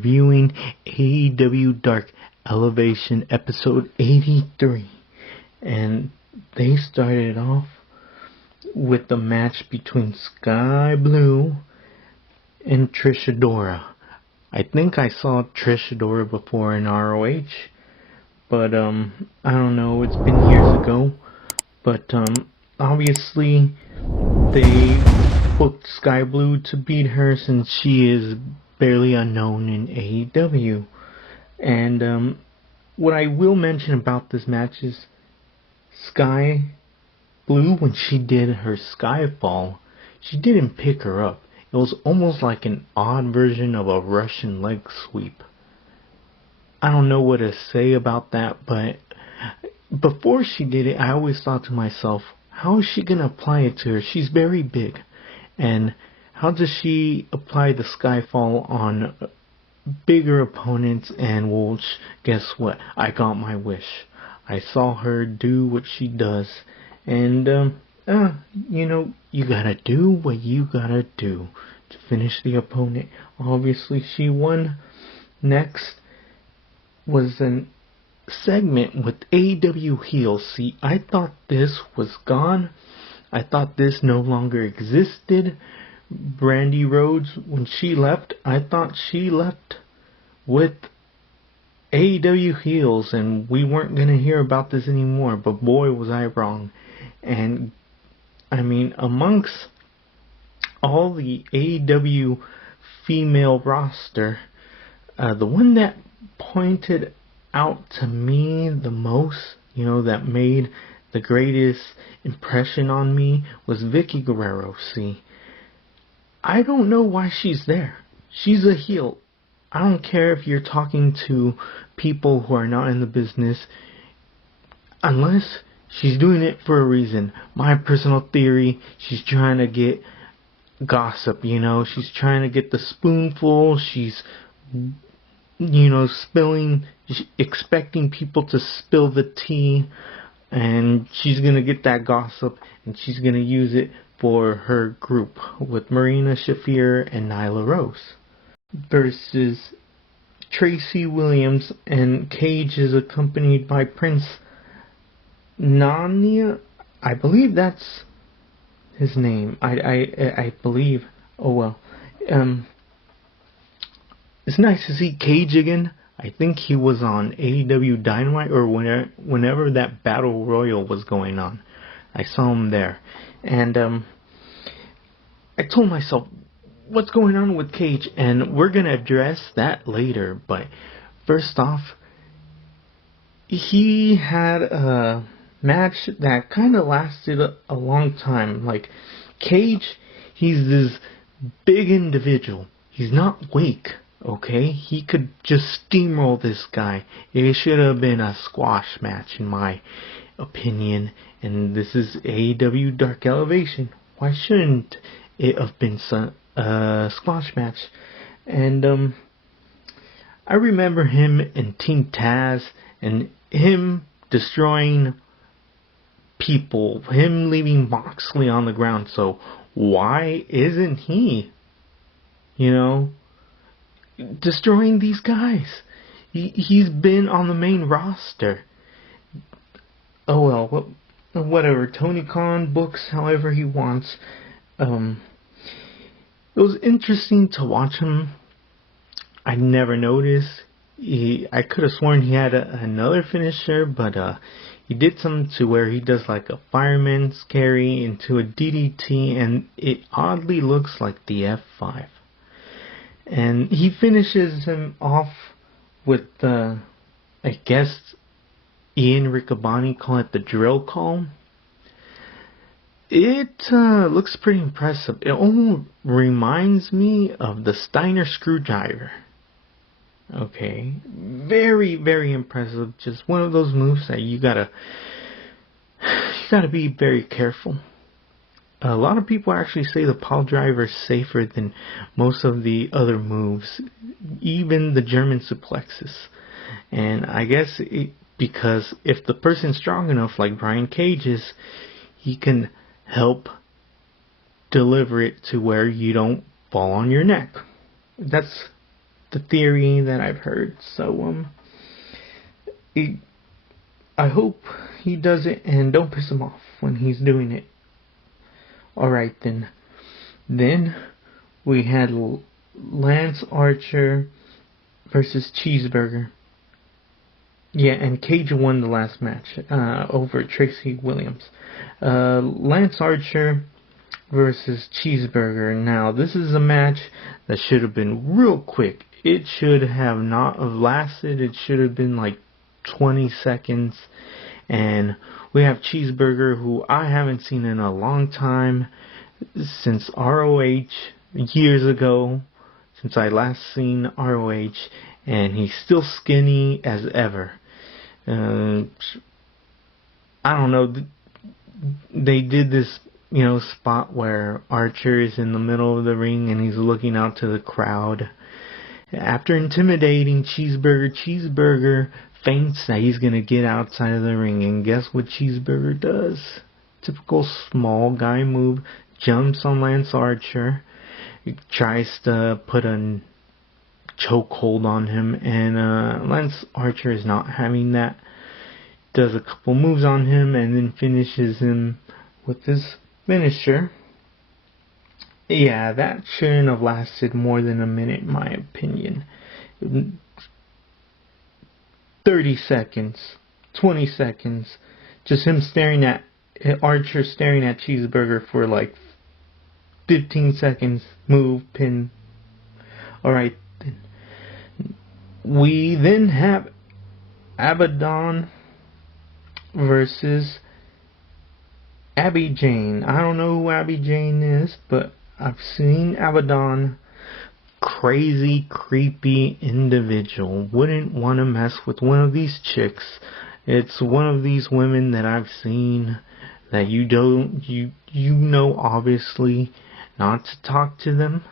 reviewing AEW Dark Elevation episode 83. And they started off with the match between Sky Blue and Trish Adora. I think I saw Trish Adora before in ROH, but I don't know, it's been years ago. But obviously they booked Sky Blue to beat her since she is barely unknown in AEW. And what I will mention about this match is Sky Blue, when she did her Skyfall, she didn't pick her up. It was almost like an odd version of a Russian leg sweep. I don't know what to say about that, but before she did it, I always thought to myself, how is she going to apply it to her? She's very big. And how does she apply the Skyfall on bigger opponents? And well, guess what? I got my wish. I saw her do what she does. And, you gotta do what you gotta do to finish the opponent. Obviously, she won. Next was a segment with AEW heels. See, I thought this was gone. I thought this no longer existed. Brandy Rhodes, when she left, I thought she left with AEW heels and we weren't going to hear about this anymore. But boy, was I wrong. And, I mean, amongst all the AEW female roster, the one that pointed out to me the most, that made the greatest impression on me was Vickie Guerrero. See, I don't know why she's there. She's a heel. I don't care if you're talking to people who are not in the business, unless she's doing it for a reason. My personal theory, she's trying to get gossip, she's trying to get the spoonful, she's spilling, expecting people to spill the tea, and she's gonna get that gossip and she's gonna use it for her group with Marina Shafir and Nyla Rose versus Tracy Williams, and Cage is accompanied by Prince Nania. I believe that's his name. I believe. Oh well. It's nice to see Cage again. I think he was on AEW Dynamite or whenever that Battle Royal was going on. I saw him there. And I told myself, what's going on with Cage? And we're going to address that later. But first off, he had a match that kind of lasted a long time. Like, Cage, he's this big individual. He's not weak. Okay, he could just steamroll this guy. It should have been a squash match, in my opinion. And this is AEW Dark Elevation. Why shouldn't it have been a squash match? And I remember him in Team Taz and him destroying people, him leaving Moxley on the ground. So why isn't he, destroying these guys? He's been on the main roster. Oh well, whatever. Tony Khan books however he wants. It was interesting to watch him. I never noticed. I could have sworn he had another finisher, but he did something to where he does like a fireman's carry into a DDT, and it oddly looks like the F5. And he finishes him off with I guess Ian Riccaboni call it the drill call. It looks pretty impressive. It almost reminds me of the Steiner screwdriver. Okay, very, very impressive. Just one of those moves that you gotta be very careful. A lot of people actually say the pile driver is safer than most of the other moves, even the German suplexes. And I guess because if the person's strong enough, like Brian Cage is, he can help deliver it to where you don't fall on your neck. That's the theory that I've heard. So I hope he does it, and don't piss him off when he's doing it. Alright then. Then we had Lance Archer versus Cheeseburger. Yeah, and Cage won the last match over Tracy Williams. Lance Archer versus Cheeseburger. Now, this is a match that should have been real quick. It should have not have lasted. It should have been like 20 seconds. And we have Cheeseburger, who I haven't seen in a long time, since ROH, years ago, since I last seen ROH, and he's still skinny as ever. I don't know, they did this, spot where Archer is in the middle of the ring and he's looking out to the crowd. After intimidating Cheeseburger feints that he's going to get outside of the ring, and guess what Cheeseburger does? Typical small guy move, jumps on Lance Archer, tries to put a chokehold on him, and Lance Archer is not having that. Does a couple moves on him and then finishes him with his finisher. Yeah, that shouldn't have lasted more than a minute, in my opinion. 30 seconds, 20 seconds, just him staring at Archer, staring at Cheeseburger for like 15 seconds, move, pin. Alright, we then have Abaddon versus Abby Jane. I don't know who Abby Jane is, but I've seen Abaddon. Crazy, creepy individual. Wouldn't want to mess with one of these chicks. It's one of these women that I've seen that you know obviously not to talk to them,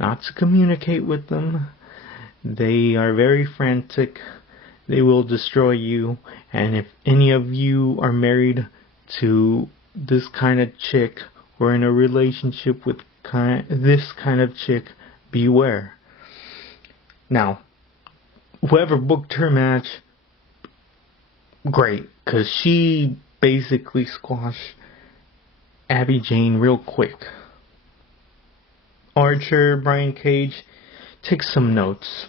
not to communicate with them. They are very frantic. They will destroy you. And if any of you are married to this kind of chick or in a relationship with this kind of chick, beware. Now, whoever booked her match, great, because she basically squashed Abby Jane real quick. Archer, Brian Cage, take some notes.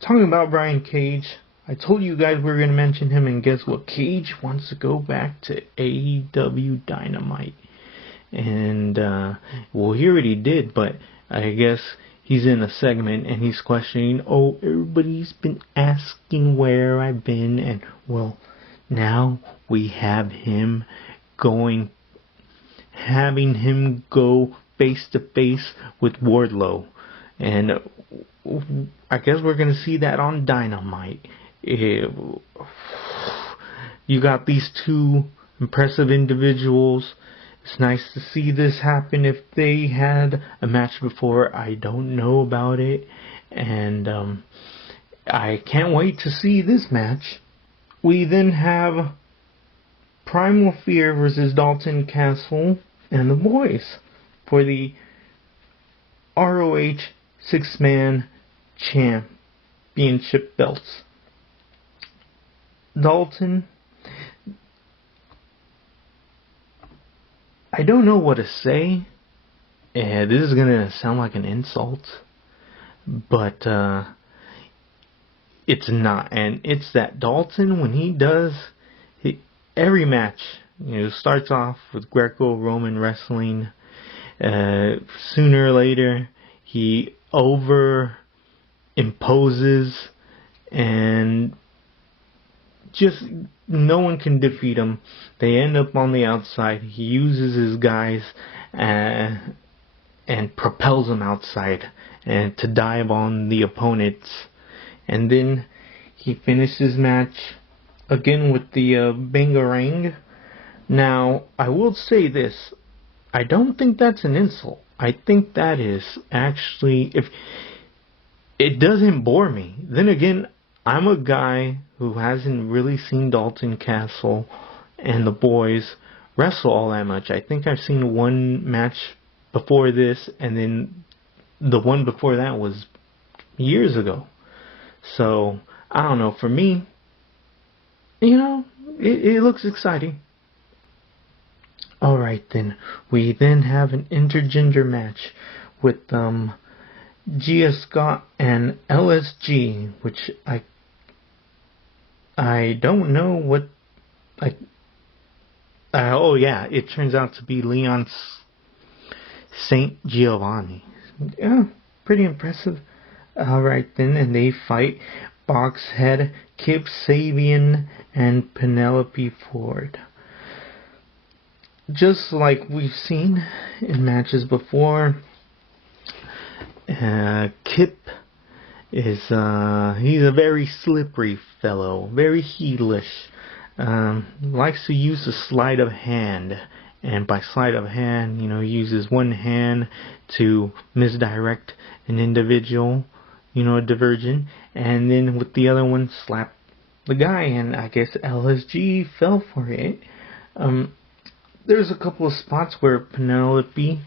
Talking about Brian Cage, I told you guys we were going to mention him, and guess what? Cage wants to go back to AEW Dynamite. And, well, he already did, but I guess he's in a segment and he's questioning, everybody's been asking where I've been, and, well, now we have him having him go face to face with Wardlow. And I guess we're going to see that on Dynamite. You got these two impressive individuals. It's nice to see this happen. If they had a match before, I don't know about it. And I can't wait to see this match. We then have Primal Fear versus Dalton Castle and the Boys for the ROH 6-man championship belts. Dalton, I don't know what to say. This is going to sound like an insult, but it's not. And it's that Dalton, when he does every match, starts off with Greco-Roman wrestling. Sooner or later, he imposes, and just no one can defeat him. They end up on the outside. He uses his guys and propels them outside and to dive on the opponents. And then he finishes match again with the bangarang. Now, I will say this. I don't think that's an insult. I think that is actually, if it doesn't bore me. Then again, I'm a guy who hasn't really seen Dalton Castle and the Boys wrestle all that much. I think I've seen one match before this, and then the one before that was years ago. So, I don't know, for me, it looks exciting. Alright then, we then have an intergender match with Gia Scott and LSG, which I don't know what oh yeah, it turns out to be Leon Saint Giovanni. Yeah, pretty impressive. Alright then, and they fight Boxhead, Kip Sabian, and Penelope Ford. Just like we've seen in matches before, Kip is he's a very slippery fellow, very heelish. Likes to use the sleight of hand, and by sleight of hand, he uses one hand to misdirect an individual, a diversion, and then with the other one slap the guy, and I guess LSG fell for it. There's a couple of spots where Penelope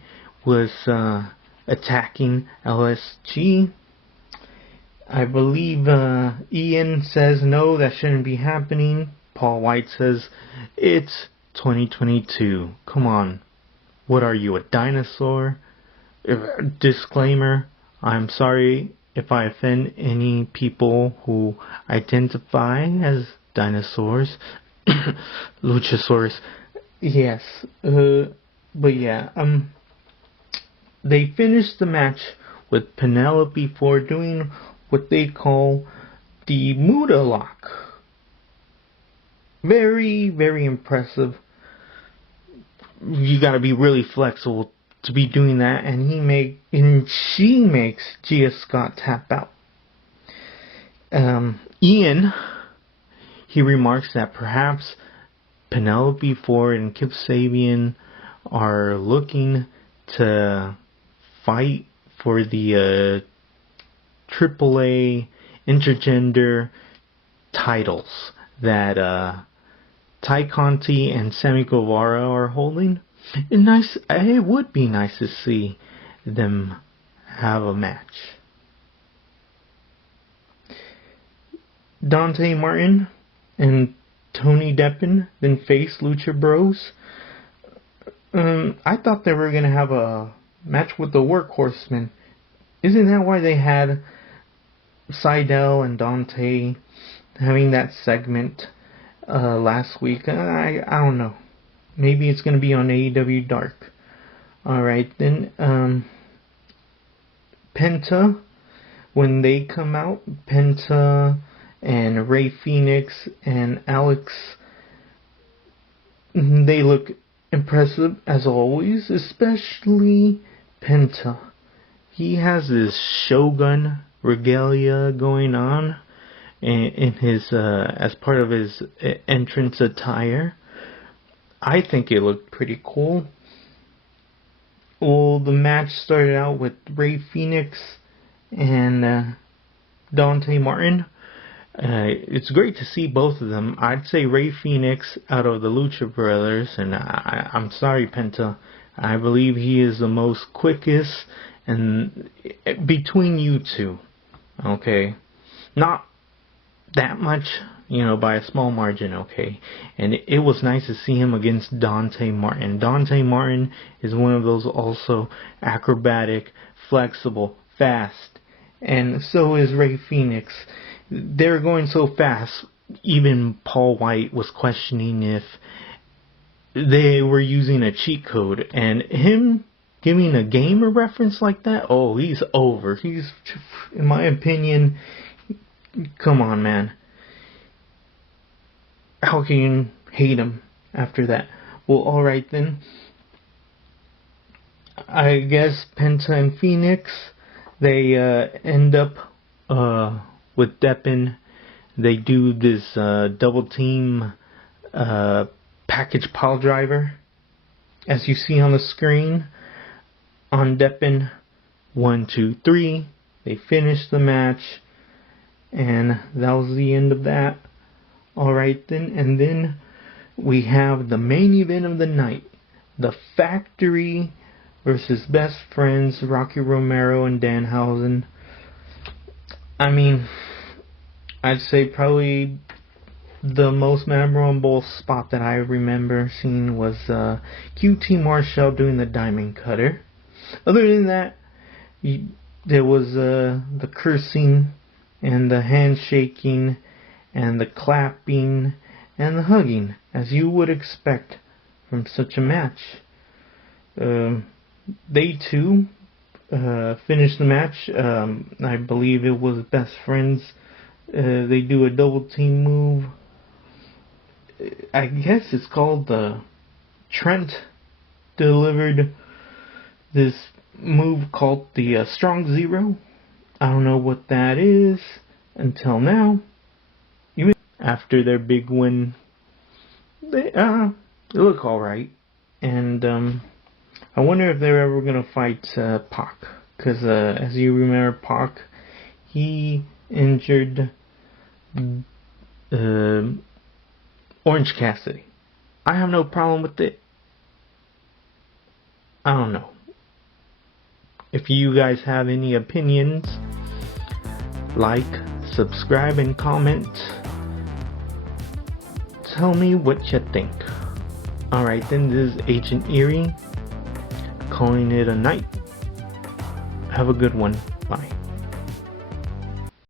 was attacking LSG. I believe Ian says no, that shouldn't be happening. Paul White says it's 2022. Come on. What are you, a dinosaur? Disclaimer, I'm sorry if I offend any people who identify as dinosaurs. Luchasaurus. Yes. But yeah, they finished the match with Penelope Ford doing what they call the Muda Lock. Very, very impressive. You gotta be really flexible to be doing that, and she makes Gia Scott tap out. Ian, he remarks that perhaps Penelope Ford and Kip Sabian are looking to fight for the AAA intergender titles that Ty Conti and Sammy Guevara are holding. It would be nice to see them have a match. Dante Martin and Tony Deppen then face Lucha Bros. I thought they were going to have a match with the Workhorsemen. Isn't that why they had Seidel and Dante having that segment last week? I don't know. Maybe it's going to be on AEW Dark. Alright then, Penta, when they come out, Penta and Ray Phoenix and Alex, they look impressive as always, especially Penta. He has this Shogun regalia going on in his as part of his entrance attire. I think it looked pretty cool. Well, the match started out with Ray Phoenix and Dante Martin. It's great to see both of them. I'd say Ray Phoenix out of the Lucha Brothers, and I'm sorry, Penta. I believe he is the most quickest, and between you two, okay, not that much, by a small margin, okay. And it was nice to see him against Dante Martin. Dante Martin is one of those also acrobatic, flexible, fast, and so is Ray Phoenix. They're going so fast, even Paul White was questioning if they were using a cheat code, and him giving a gamer reference like that, oh, he's over. He's, in my opinion, come on, man. How can you hate him after that? Well, alright then. I guess Penta and Phoenix, they end up with Deppen. They do this double team package pile driver, as you see on the screen, on Deppen. 1, 2, 3. They finish the match, and that was the end of that. Alright then, and then we have the main event of the night. The Factory versus Best Friends, Rocky Romero and Danhausen. I mean, I'd say probably the most memorable spot that I remember seeing was QT Marshall doing the diamond cutter. Other than that, there was the cursing and the handshaking and the clapping and the hugging, as you would expect from such a match. They too finished the match. I believe it was best friends. They do a double team move. I guess it's called the Trent delivered this move called the Strong Zero. I don't know what that is until now. Even after their big win, they look alright. And I wonder if they're ever gonna fight Pac, because as you remember, Pac, he injured Orange Cassidy. I have no problem with it. I don't know. If you guys have any opinions, like, subscribe, and comment. Tell me what you think. Alright then, this is Agent Eerie, calling it a night. Have a good one. Bye.